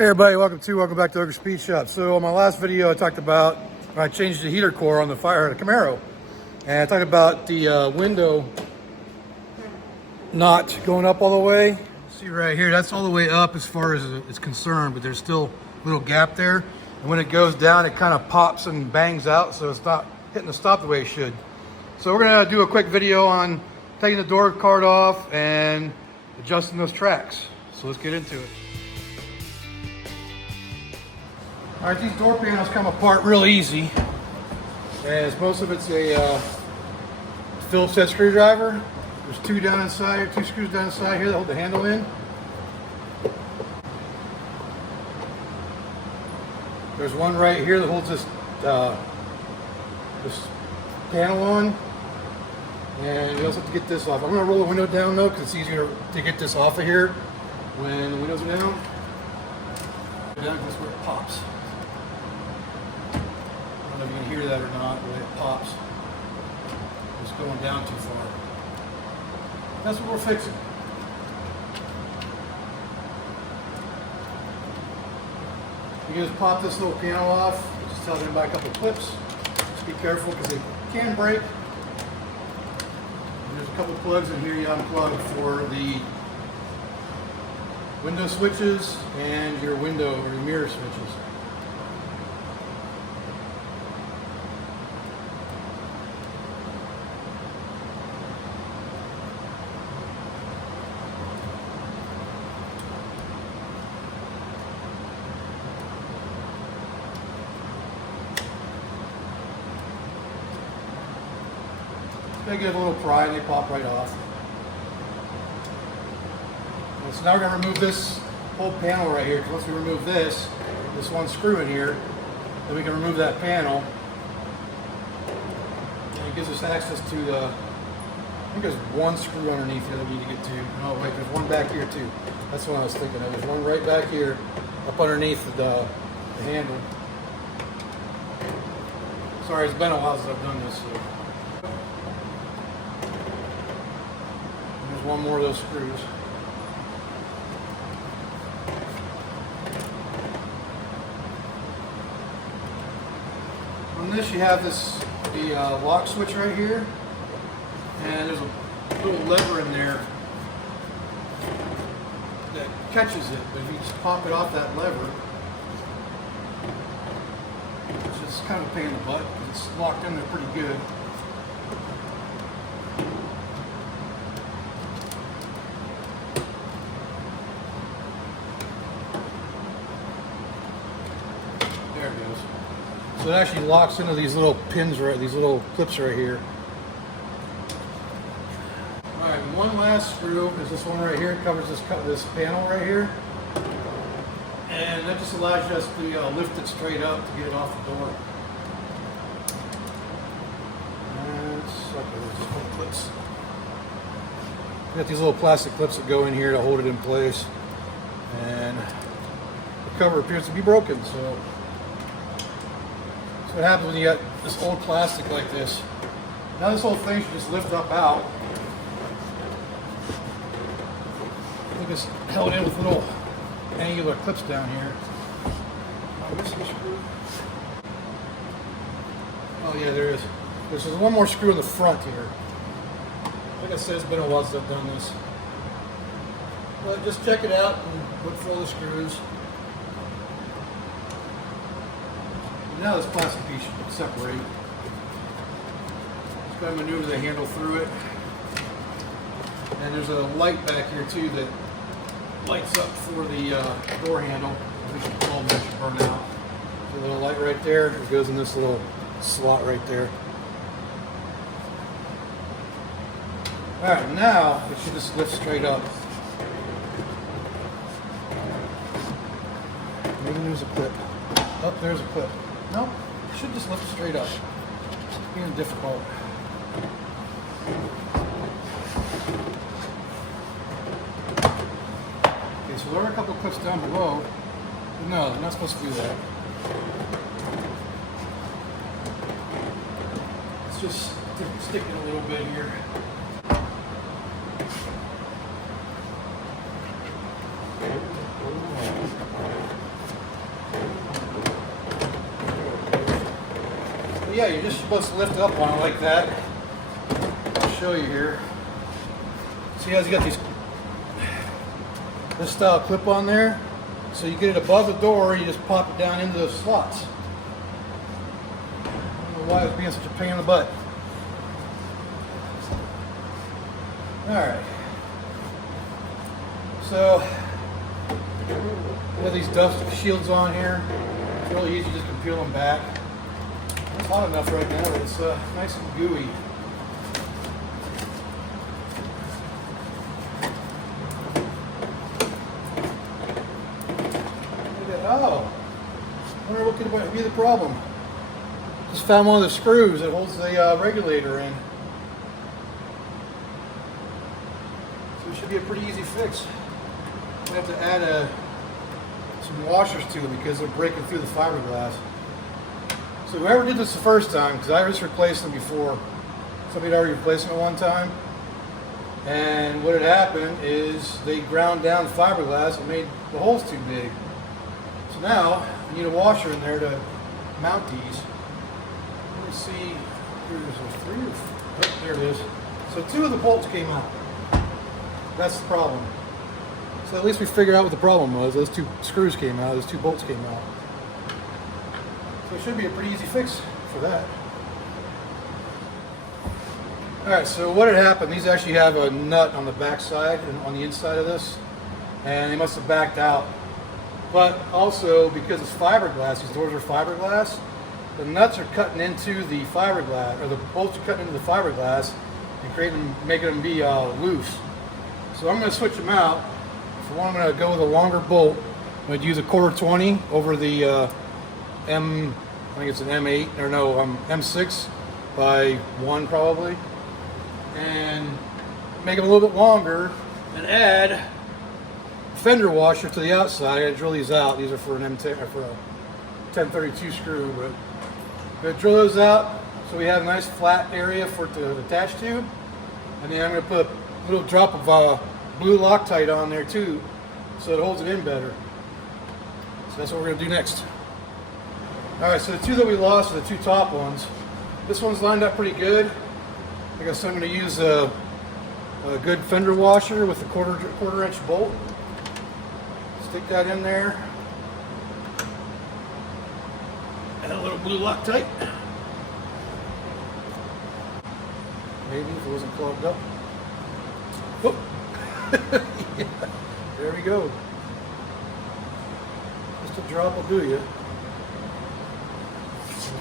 Hey everybody, welcome back to Ogre Speed Shop. So on my last video I talked about when I changed the heater core on the Camaro, and I talked about the window not going up all the way. See right here, that's all the way up as far as it's concerned, but there's still a little gap there, and when it goes down it kind of pops and bangs out, so it's not hitting the stop the way it should. So we're gonna do a quick video on taking the door card off and adjusting those tracks. So let's get into it. All right, these door panels come apart real easy, as most of it's a Phillips head screwdriver. There's two down inside, two screws down inside here that hold the handle in. There's one right here that holds this panel on, and you also have to get this off. I'm going to roll the window down though, because it's easier to get this off of here when the windows are down. That's where it pops. I don't know if you can hear that or not, the way it pops. It's going down too far. That's what we're fixing. You can just pop this little panel off. Just tell them to buy a couple of clips. Just be careful because they can break. And there's a couple of plugs in here you unplug for the window switches and your window or your mirror switches. They give a little pry and they pop right off. And so now we're going to remove this whole panel right here. Once we remove this one screw in here, then we can remove that panel. And it gives us access to the, I think there's one screw underneath here that we need to get to. No, wait, there's one back here too. That's what I was thinking of. There's one right back here, up underneath the handle. Sorry, it's been a while since I've done this. So. There's one more of those screws. On this you have the lock switch right here, and there's a little lever in there that catches it, but if you just pop it off that lever, it's just kind of a pain in the butt because it's locked in there pretty good. There it goes. So it actually locks into these little pins, these little clips right here. All right, one last screw is this one right here. It covers this panel right here, and that just allows us to lift it straight up to get it off the door. And just put clips. We got these little plastic clips that go in here to hold it in place, and the cover appears to be broken. So. So what happens when you got this old plastic like this. Now this whole thing should just lift up out. I think it's held in with little angular clips down here. Am I missing a screw? Oh yeah, there is. There's one more screw in the front here. Like I said, it's been a while since I've done this. But just check it out and look for all the screws. Now this plastic piece should separate. Just gotta maneuver the handle through it. And there's a light back here too that lights up for the door handle. We should pull them, it should burn out. There's a little light right there. It goes in this little slot right there. Alright, now it should just lift straight up. Maybe there's a clip. Oh, there's a clip. No, it should just lift straight up. It's being difficult. Okay, so there are a couple of clips down below. No, they're not supposed to do that. Let's just stick it a little bit here. But yeah, you're just supposed to lift up on it like that. I'll show you here. See how he's got this style clip on there? So you get it above the door, you just pop it down into those slots. I don't know why it's being such a pain in the butt. Alright. So, we have these dust shields on here. It's really easy, just to peel them back. It's hot enough right now that it's nice and gooey. Oh, I wonder what could be the problem. Just found one of the screws that holds the regulator in. So it should be a pretty easy fix. I have to add some washers to them because they're breaking through the fiberglass. So whoever did this the first time, because I just replaced them before, somebody had already replaced them at one time, and what had happened is they ground down the fiberglass and made the holes too big. So now I need a washer in there to mount these. Let me see. There's three or four. Oh, there it is. So two of the bolts came out. That's the problem. So at least we figured out what the problem was. Those two screws came out. Those two bolts came out. So it should be a pretty easy fix for that. Alright, so what had happened, these actually have a nut on the back side and on the inside of this, and they must have backed out. But also, because it's fiberglass, these doors are fiberglass, the nuts are cutting into the fiberglass, or the bolts are cutting into the fiberglass and making them be loose. So I'm going to switch them out. For one, I'm going to go with a longer bolt. I'm going to use a 1/4-20 over the I think it's an M8, or no, M6 by 1 probably. And make them a little bit longer and add a fender washer to the outside. I drill these out. These are for an M10 or for a 1032 screw, but I'm going to drill those out so we have a nice flat area for it to attach to. And then I'm going to put a little drop of blue Loctite on there too, so it holds it in better. So that's what we're going to do next. Alright, so the two that we lost are the two top ones. This one's lined up pretty good. I guess I'm going to use a good fender washer with a quarter inch bolt. Stick that in there. And a little blue Loctite. Maybe if it wasn't clogged up. Whoop. Yeah, there we go. Just a drop will do you.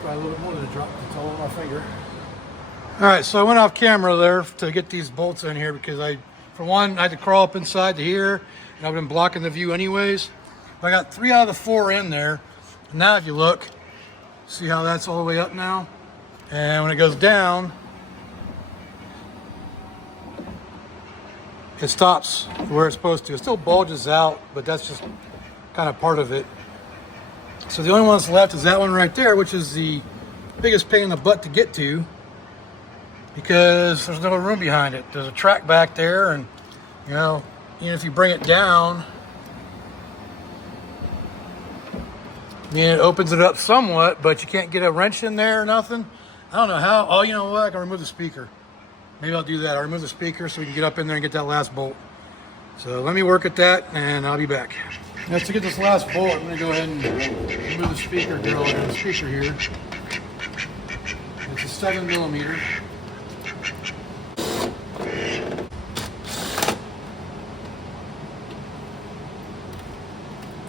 Probably a little bit more than a drop. It's all on my finger. Alright, so I went off camera there to get these bolts in here because for one, I had to crawl up inside to here, and I've been blocking the view anyways. But I got 3 out of the 4 in there. And now if you look, see how that's all the way up now? And when it goes down, it stops where it's supposed to. It still bulges out, but that's just kind of part of it. So the only one that's left is that one right there, which is the biggest pain in the butt to get to because there's no room behind it. There's a track back there, and you know, even if you bring it down, I mean, it opens it up somewhat, but you can't get a wrench in there or nothing. I don't know how. Oh, you know what? I can remove the speaker. Maybe I'll do that. I'll remove the speaker so we can get up in there and get that last bolt. So let me work at that, and I'll be back. Now to get this last bolt, I'm going to go ahead and remove the speaker grill and the speaker here. It's a 7mm.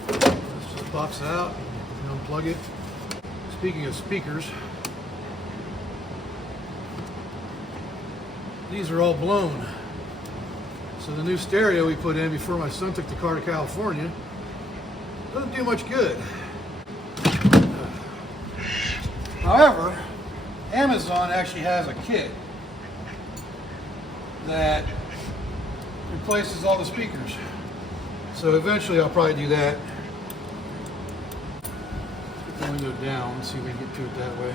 Let's just box it out and unplug it. Speaking of speakers, these are all blown. So the new stereo we put in before my son took the car to California doesn't do much good. However, Amazon actually has a kit that replaces all the speakers. So eventually I'll probably do that. Put the window down and see if we can get to it that way.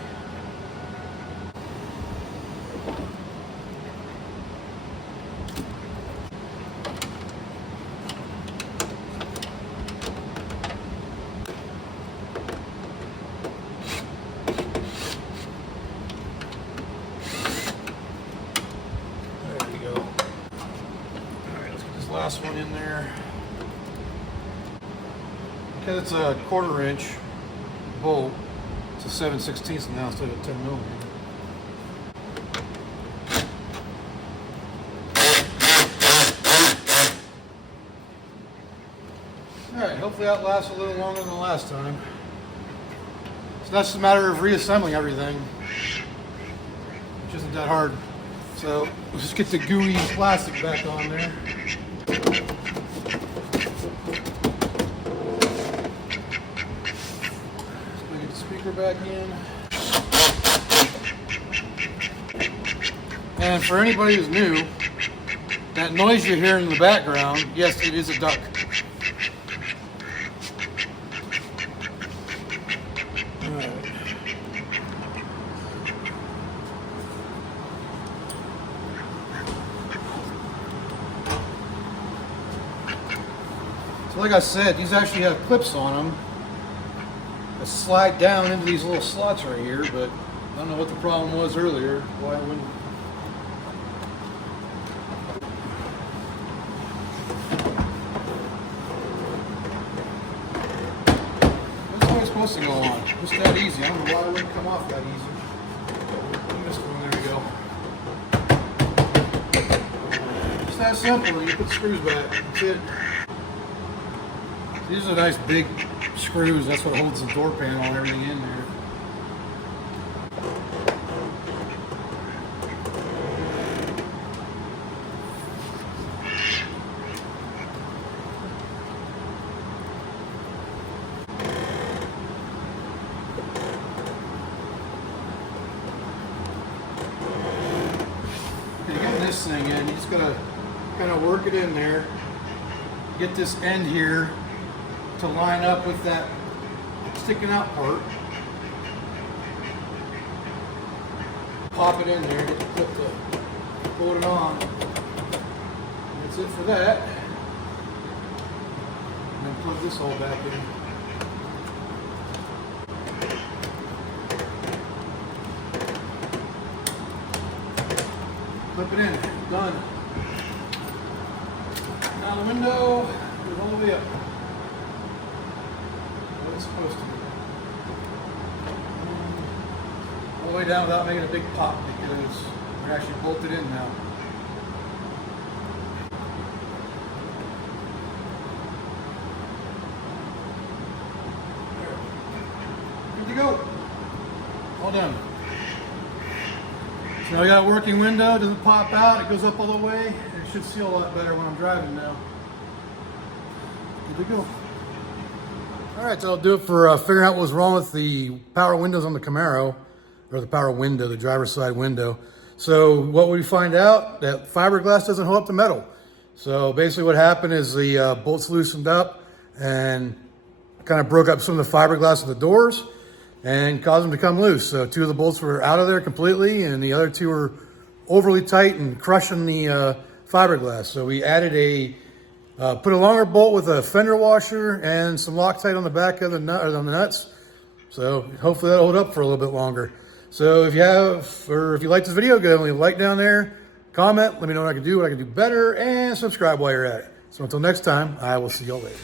last one in there. Because it's a 1/4 inch bolt, it's a 7/16 now instead of a 10 millimeter. Alright, hopefully that lasts a little longer than the last time. So that's just a matter of reassembling everything, which isn't that hard. So let's just get the gooey plastic back on there. Get the speaker back in. And for anybody who's new, that noise you're hearing in the background, yes, it is a duck. So like I said, these actually have clips on them that slide down into these little slots right here, but I don't know what the problem was earlier, why it wouldn't. That's the way it's supposed to go on. Just that easy. I don't know why it wouldn't come off that easy. Missed one, there we go. Just that simple, you put the screws back, that's it. These are nice big screws, that's what holds the door panel and everything in there. Okay, getting this thing in, you just gotta kind of work it in there. Get this end here to line up with that sticking out part. Pop it in there, get the clip to hold it on. That's it for that. And then plug this all back in. Clip it in, done. Now the window goes all the way up. Supposed to be. All the way down without making a big pop because they're actually bolted in now. There. Good to go. All done. So now we got a working window, doesn't pop out, it goes up all the way, and it should seal a lot better when I'm driving now. Good to go. All right, so I'll do it for figuring out what was wrong with the power windows on the Camaro, or the power window, the driver's side window. So what we find out, that fiberglass doesn't hold up to metal. So basically what happened is the bolts loosened up and kind of broke up some of the fiberglass of the doors and caused them to come loose. So 2 of the bolts were out of there completely and the other 2 were overly tight and crushing the fiberglass. So we added put a longer bolt with a fender washer and some Loctite on the back of the nut, or on the nuts. So hopefully that'll hold up for a little bit longer. So if you have, or if you like this video, go ahead and leave a like down there, comment, let me know what I can do better, and subscribe while you're at it. So until next time, I will see y'all later.